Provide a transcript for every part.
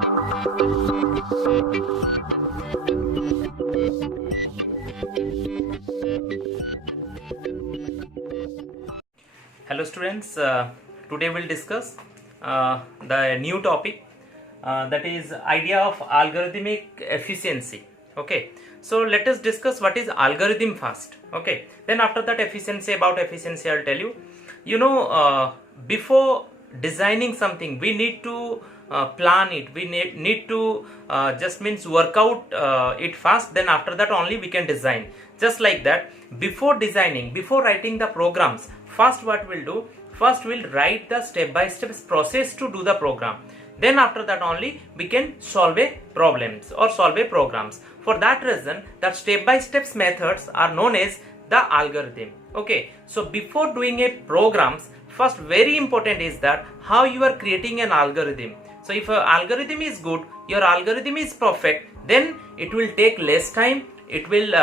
Hello students, today we'll discuss the new topic that is idea of algorithmic efficiency. Okay, so let us discuss what is algorithm first. Okay, then after that efficiency, about efficiency I'll tell you. Before designing something we need to plan it, we need to just means work out it first, then after that only we can design. Just like that, before designing, before writing the programs, first what we'll do, first we'll write the step-by-step process to do the program, then after that only we can solve a problems or solve a programs. For that reason, the step-by-step methods are known as the algorithm. Okay, so before doing a programs, first very important is that how you are creating an algorithm. So if your algorithm is good, your algorithm is perfect, then it will take less time, it will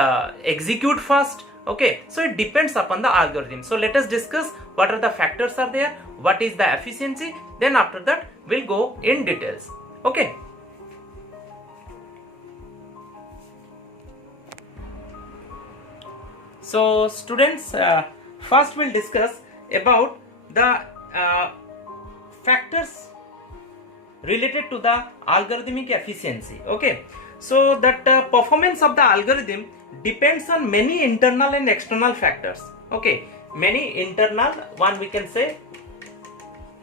execute fast. Okay, so it depends upon the algorithm. So let us discuss what are the factors are there, what is the efficiency, then after that we'll go in details. Okay. So students, first we'll discuss about the factors related to the algorithmic efficiency. Okay, so that performance of the algorithm depends on many internal and external factors. Okay, many internal, one we can say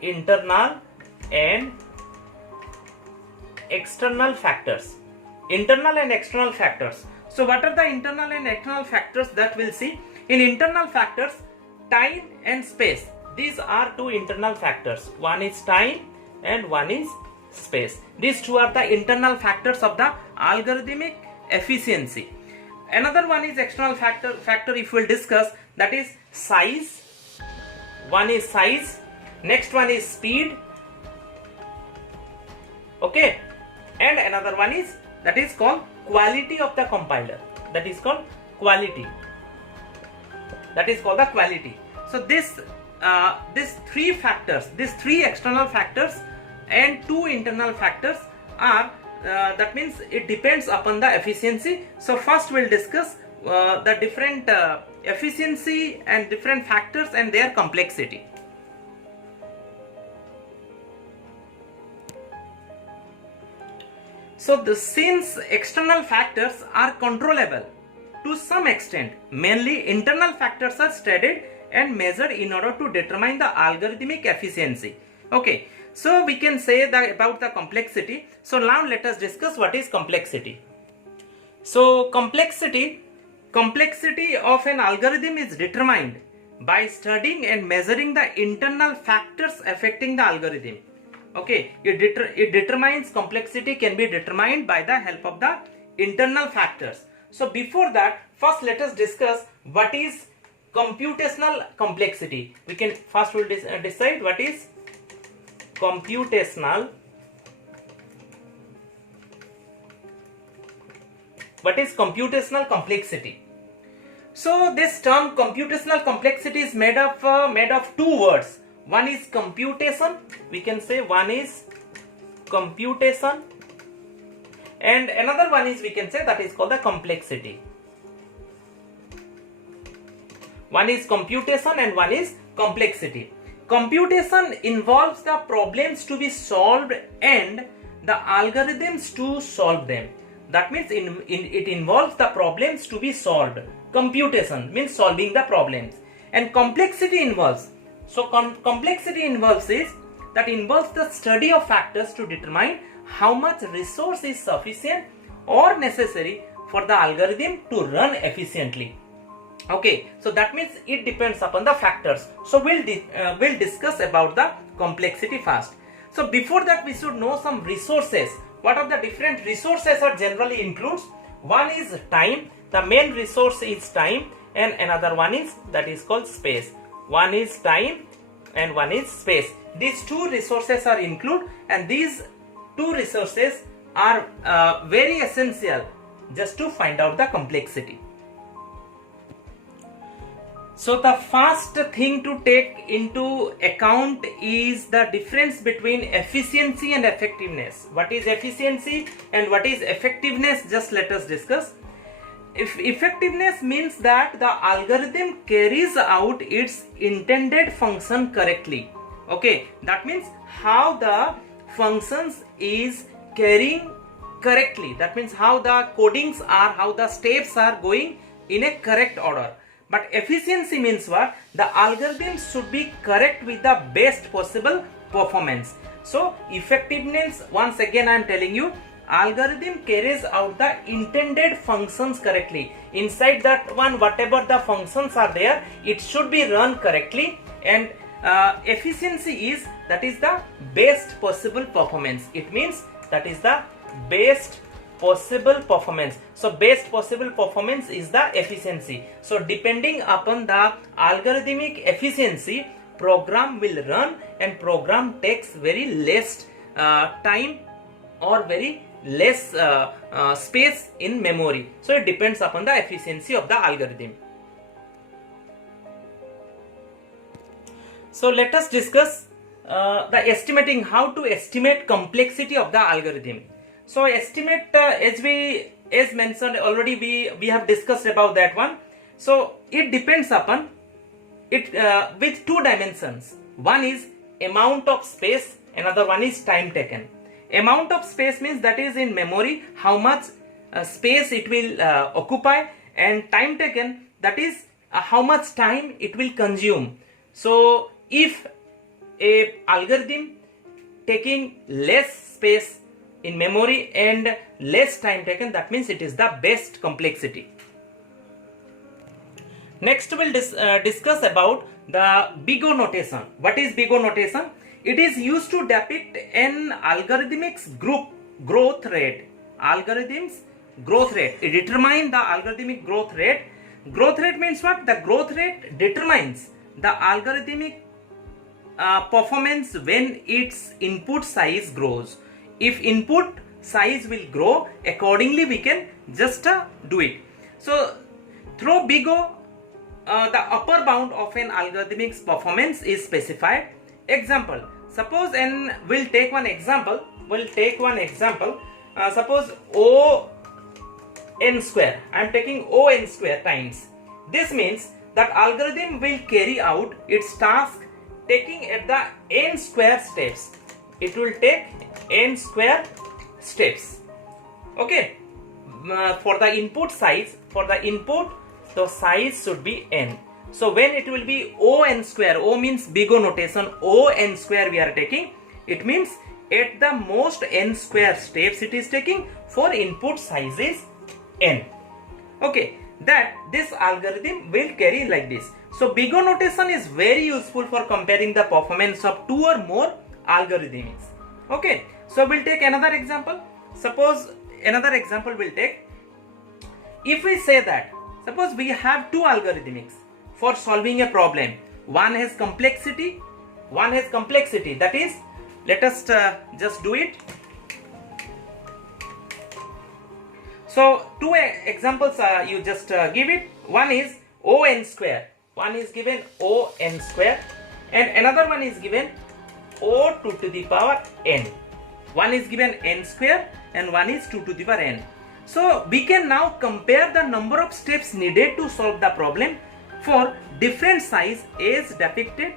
internal and external factors. Internal and external factors. So what are the internal and external factors that we'll see? In internal factors, time and space. These are two internal factors. One is time and one is space. These two are the internal factors of the algorithmic efficiency. Another one is external factor if we'll discuss, that is size. One is size, next one is speed. Okay, and another one is that is called quality of the compiler. That is called quality. That is called the quality. So these three factors, these three external factors and two internal factors are that means it depends upon the efficiency. So first we'll discuss the different efficiency and different factors and their complexity. So since external factors are controllable to some extent, mainly internal factors are studied and measured in order to determine the algorithmic efficiency. Okay, so we can say that about the complexity. So now let us discuss what is complexity. So complexity of an algorithm is determined by studying and measuring the internal factors affecting the algorithm. Okay, it determines, complexity can be determined by the help of the internal factors. So before that, first let us discuss what is computational complexity. We can first will decide what is computational. What is computational complexity? So this term computational complexity is made of two words. One is computation, we can say one is computation, and another one is we can say that is called the complexity. One is computation and one is complexity. Computation involves the problems to be solved and the algorithms to solve them. That means it involves the problems to be solved. Computation means solving the problems, and complexity involves. So complexity involves the study of factors to determine how much resource is sufficient or necessary for the algorithm to run efficiently. Okay, so that means it depends upon the factors. So we'll discuss about the complexity first. So before that we should know some resources. What are the different resources are generally includes? One is time, the main resource is time, and another one is that is called space. One is time and one is space. These two resources are included, and these two resources are very essential just to find out the complexity. So the first thing to take into account is the difference between efficiency and effectiveness. What is efficiency and what is effectiveness? Just let us discuss. If effectiveness means that the algorithm carries out its intended function correctly. Okay, that means how the functions is carrying correctly. That means how the codings are, how the steps are going in a correct order. But efficiency means what? The algorithm should be correct with the best possible performance. So effectiveness, once again I am telling you, algorithm carries out the intended functions correctly. Inside that one, whatever the functions are there, it should be run correctly. And efficiency is, that is the best possible performance. It means that is the best possible performance. So best possible performance is the efficiency. So depending upon the algorithmic efficiency, program will run and program takes very less time or very less space in memory. So it depends upon the efficiency of the algorithm. So let us discuss the estimating, how to estimate complexity of the algorithm. So estimate, as mentioned already, we have discussed about that one. So it depends upon it with two dimensions. One is amount of space, another one is time taken. Amount of space means that is in memory, how much space it will occupy, and time taken, that is how much time it will consume. So if a algorithm taking less space in memory and less time taken, that means it is the best complexity. Next we'll discuss about the Big O notation. What is Big O notation? It is used to depict an algorithmic's growth rate. Algorithm's growth rate. It determines the algorithmic growth rate. Growth rate means what? The growth rate determines the algorithmic performance when its input size grows. If input size will grow, accordingly we can just do it. So through Big O, the upper bound of an algorithmic's performance is specified. Example, suppose, and we'll take one example. Suppose O n square. I am taking O n square times. This means that algorithm will carry out its task taking at the n square steps. It will take n square steps. Okay. For the input size, the size should be n. So when it will be O n square, O means Big O notation, O n square we are taking, it means at the most n square steps it is taking for input size is n. Okay, that this algorithm will carry like this. So Big O notation is very useful for comparing the performance of two or more algorithms. Okay, so we'll take another example. Suppose another example we'll take. If we say that, suppose we have two algorithms for solving a problem. One has complexity, that is, let us just do it. So two examples you just give it. One is O n square. One is given O n square and another one is given O 2 to the power n. One is given n square and one is 2 to the power n. So we can now compare the number of steps needed to solve the problem for different size as depicted.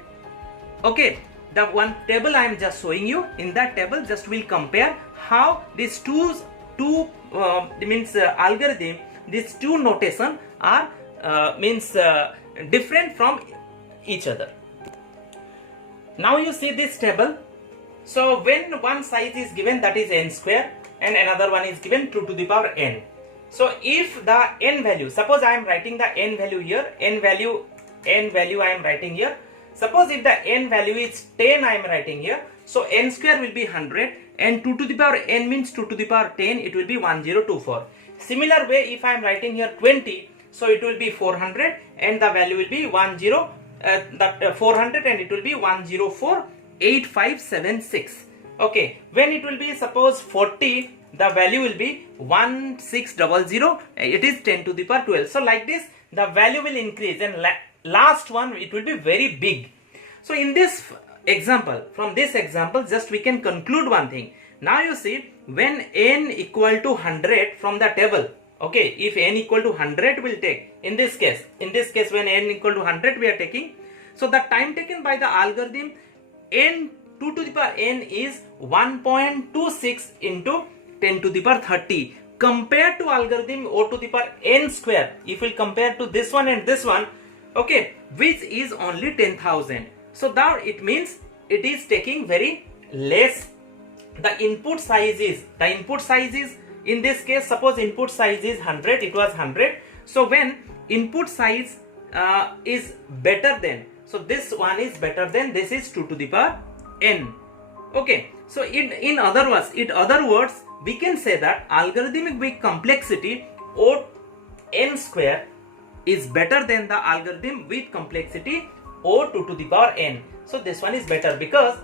Okay, the one table I am just showing you. In that table just we'll compare how these algorithm, these two notation are different from each other. Now you see this table. So when one size is given, that is n square, and another one is given 2 to the power n. So if the n value, suppose I am writing the n value here, n value I am writing here. Suppose if the n value is 10 I am writing here, so n square will be 100 and 2 to the power n means 2 to the power 10, it will be 1024. Similar way, if I am writing here 20, so it will be 400 and the value will be 400 and it will be 1048576. Okay, when it will be suppose 40, the value will be 1600, it is 10 to the power 12. So like this the value will increase, and last one it will be very big. So in this example, from this example, just we can conclude one thing. Now you see, when n equal to 100 from the table, okay, if n equal to 100 will take, in this case when n equal to 100 we are taking, so the time taken by the algorithm n 2 to the power n is 1.26 into 10 to the power 30, compared to algorithm O to the power n square. If we compare to this one and this one, okay, which is only 10,000. So now it means it is taking very less. The input size is in this case, suppose input size is 100, it was 100. So when input size is better than, so this one is better than, this is 2 to the power n. Okay, so in other words we can say that algorithmic complexity O n square is better than the algorithm with complexity O 2 to the power n. So this one is better because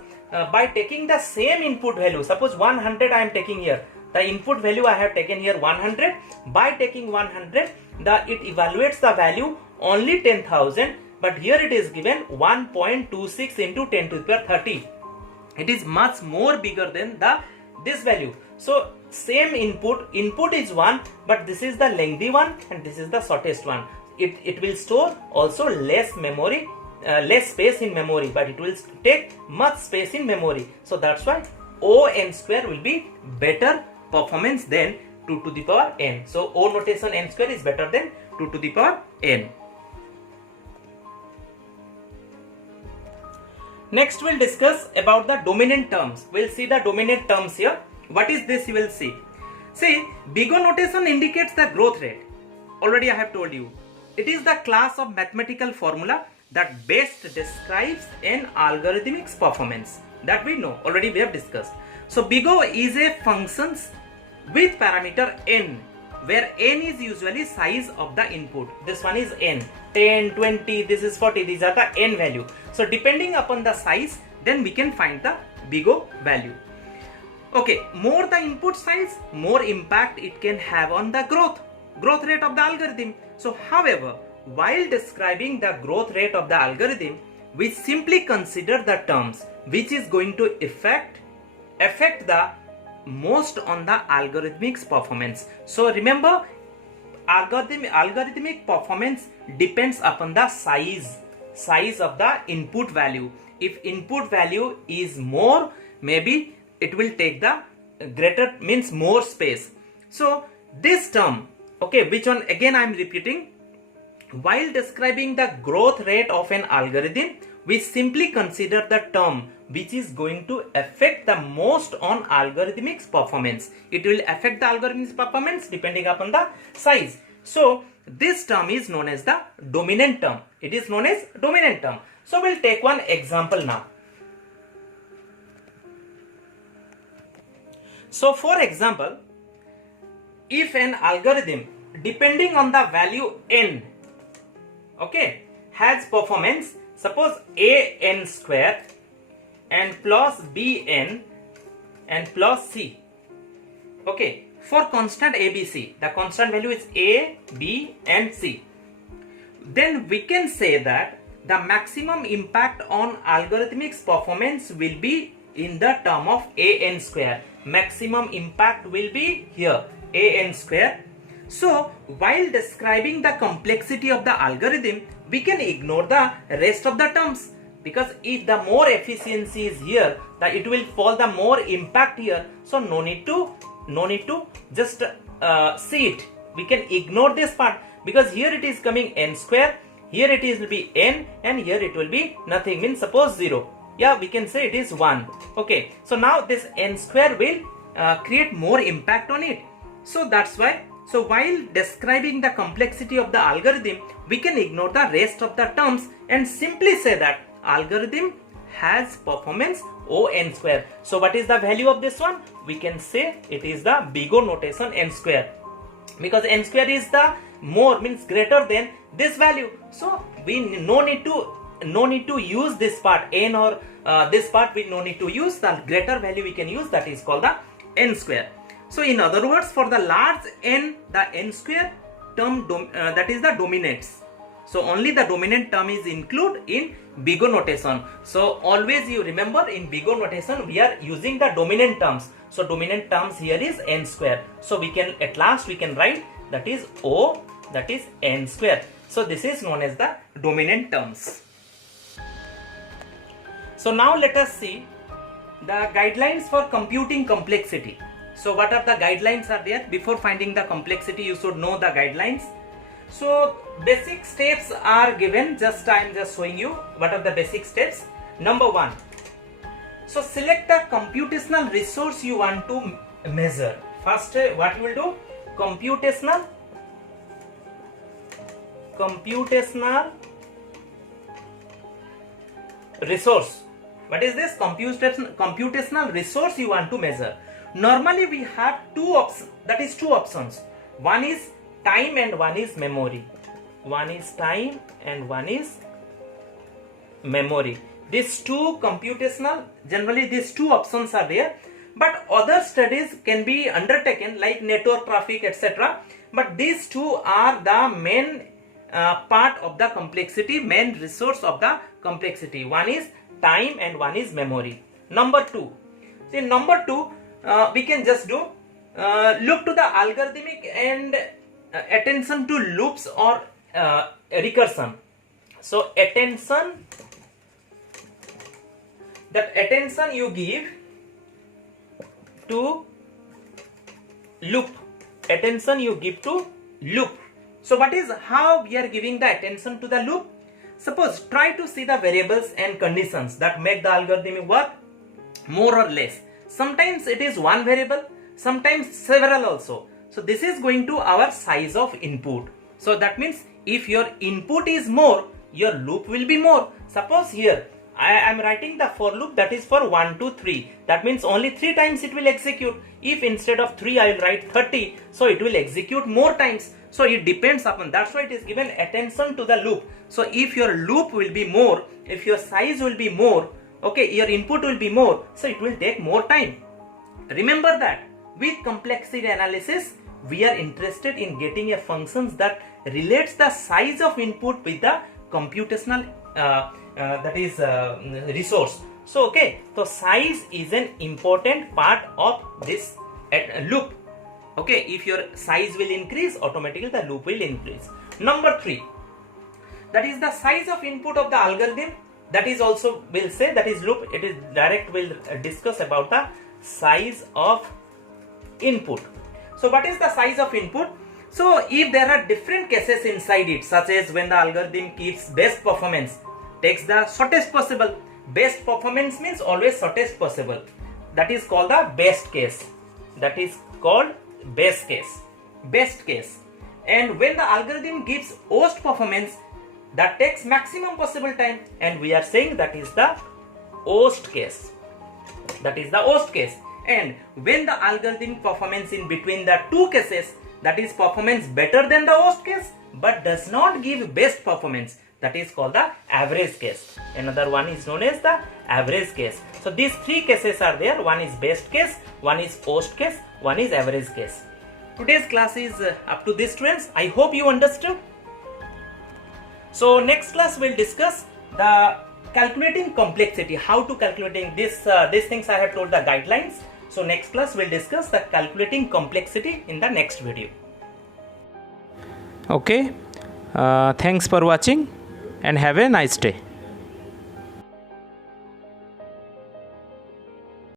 by taking the same input value, suppose 100 I am taking here, the input value I have taken here 100. By taking 100, it evaluates the value only 10,000, but here it is given 1.26 into 10 to the power 30. It is much more bigger than this value. So same input is 1, but this is the lengthy one and this is the shortest one. It will store also less memory, less space in memory, but it will take much space in memory. So that's why O n square will be better performance than 2 to the power n. So O notation n square is better than 2 to the power n. Next we'll discuss about the dominant terms. We'll see the dominant terms here. What is this you will see? See, big O notation indicates the growth rate. Already I have told you. It is the class of mathematical formula that best describes an algorithmic's performance. That we know, already we have discussed. So big O is a function with parameter n, where n is usually size of the input. This one is n, 10, 20, this is 40, these are the n value. So depending upon the size, then we can find the big O value. Okay, more the input size, more impact it can have on the growth rate of the algorithm. So however, while describing the growth rate of the algorithm, we simply consider the terms which is going to affect the most on the algorithmic's performance. So remember, algorithmic performance depends upon the size of the input value. If input value is more, maybe it will take the greater, means more space. So this term, okay, which one again I am repeating, while describing the growth rate of an algorithm, we simply consider the term which is going to affect the most on algorithmic's performance. It will affect the algorithmic's performance depending upon the size. So this term is known as the dominant term. It is known as dominant term. So we'll take one example now. So for example, if an algorithm depending on the value n, okay, has performance, suppose a n square and plus b n and plus c, okay, for constant ABC, the constant value is a, b and c, then we can say that the maximum impact on algorithmic's performance will be in the term of a n square. Maximum impact will be here, a n square. So while describing the complexity of the algorithm, we can ignore the rest of the terms, because if the more efficiency is here, it will fall the more impact here. So no need to just see it. We can ignore this part, because here it is coming n square, here it is will be n, and here it will be nothing, means suppose 0. Yeah, we can say it is 1. Okay, so now this n square will create more impact on it. So that's why, so while describing the complexity of the algorithm, we can ignore the rest of the terms and simply say that algorithm has performance O n square. So what is the value of this one? We can say it is the big O notation n square, because n square is the more, means greater than this value. So we no need to use this part n, or this part we no need to use. The greater value we can use, that is called the n square. So in other words, for the large n, the n square term that is the dominates. So only the dominant term is included in big O notation. So always you remember, in big O notation we are using the dominant terms. So dominant terms here is n square. So we can, at last we can write that is O, that is n square. So this is known as the dominant terms. So now let us see the guidelines for computing complexity. So what are the guidelines are there? Before finding the complexity, you should know the guidelines. So basic steps are given. Just I am just showing you what are the basic steps. Number 1. So select the computational resource you want to measure. First, what you will do? Computational resource. What is this? Computational resource you want to measure. Normally we have two options. One is time and one is memory. One is time and one is memory. These two computational, generally these two options are there, but other studies can be undertaken like network traffic, etc. But these two are the main part of the complexity, main resource of the complexity. One is time and one is memory. Number 2. See, number 2, we can just do look to the algorithmic and attention to loops or recursion. So attention you give to loop. So what is how we are giving the attention to the loop? Suppose try to see the variables and conditions that make the algorithm work more or less. Sometimes it is one variable, sometimes several also. So this is going to our size of input. So that means if your input is more, your loop will be more. Suppose here I am writing the for loop that is for 1, 2, 3. That means only 3 times it will execute. If instead of 3 I will write 30, so it will execute more times. So it depends upon, that's why it is given attention to the loop. So if your loop will be more, if your size will be more, okay, your input will be more, so it will take more time. Remember that with complexity analysis, we are interested in getting a function that relates the size of input with the computational resource. So okay, so size is an important part of this loop. Okay, if your size will increase, automatically the loop will increase. Number 3, that is the size of input of the algorithm. That is also will say that is loop. It is direct will discuss about the size of input. So what is the size of input? So if there are different cases inside it, such as when the algorithm keeps best performance, takes the shortest possible. Best performance means always shortest possible. That is called the best case. That is called best case. Best case. And when the algorithm gives worst performance, that takes maximum possible time, and we are saying that is the worst case. That is the worst case. And when the algorithm performance in between the two cases, that is performance better than the worst case but does not give best performance, that is called the average case. Another one is known as the average case. So these 3 cases are there. One is best case, one is worst case, one is average case. Today's class is up to this, students. I hope you understood. So next class we'll discuss the calculating complexity, how to calculating this these things I have told the guidelines. So next class we'll discuss the calculating complexity in the next video. Okay, thanks for watching and have a nice day.